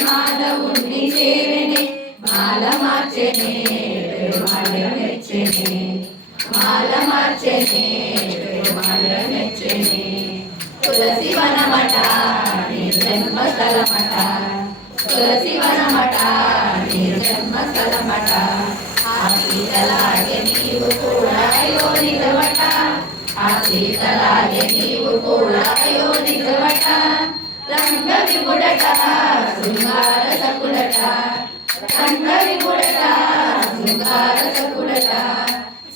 మాధవుణ్ణి చేరనే మాల మార్చెనే పెరుమాళ మెచ్చనే మాల మార్చెనే పెరుమాళ మెచ్చనే తులసి వనమట నీ జన్మస్థలమట తులసి వనమట నీ జన్మస్థలమట ఆ సీతలాగే నీవు కూడా యోనిగవట ఆ సీతలాగే నీవు కూడా యోనిగవట రంగ విపుడట శృంగార సకుడట రంగ విపుడట శృంగార సకుడట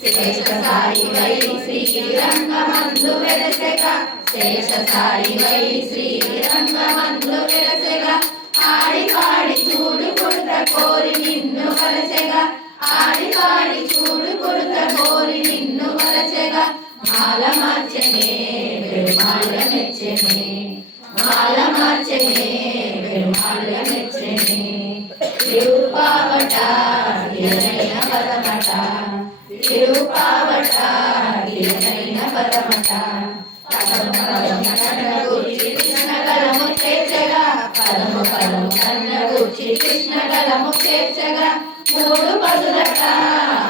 శేష సాయి వై శ్రీరంగమందు వెలసెగా శేష సాయి వై శ్రీరంగమందు వెలసెగా ఆడి పాడి చూడు కొడుత కోరి నిన్ను వలసెగా ఆడి పాడి చూడు కొడుత కోరి నిన్ను వలసెగా మాల మార్చెనే పెరుమాళ మెచ్చనే మాల మార్చెనే పెరుమాళ మెచ్చనే తిరుపావట గిరనైన పదమట తిరుపావట గిరనైన పదమట పదము పదము కన్నగూర్చి కృష్ణ గలము చేర్చగా పదము పదము కన్నగూర్చి కృష్ణ గలము చేర్చగా మూడు పదులట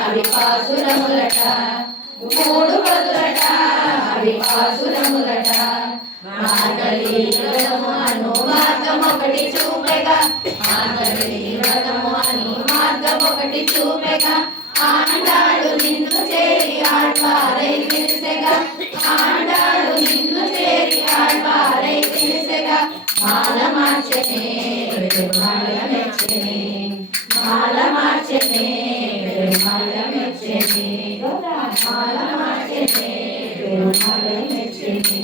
అవి పాసురములట మూడు పదులట అవి పాసురములట మార్గలి వ్రతము అను మార్గం ఒకటి చూపెగా మార్గలి వ్రతము అను మార్గం ఒకటి చూపెగా ఆండాడు నిన్ను చేరి ఆడ్వారై తెలిసెగా ఆండాడు నిన్ను చేరి ఆడ్వారై తెలిసెగా మాల మార్చెనే పెరుమాళ మెచ్చనే మాల మార్చెనే పెరుమాళ మెచ్చనే మాల మార్చెనే పెరుమాళ మెచ్చనే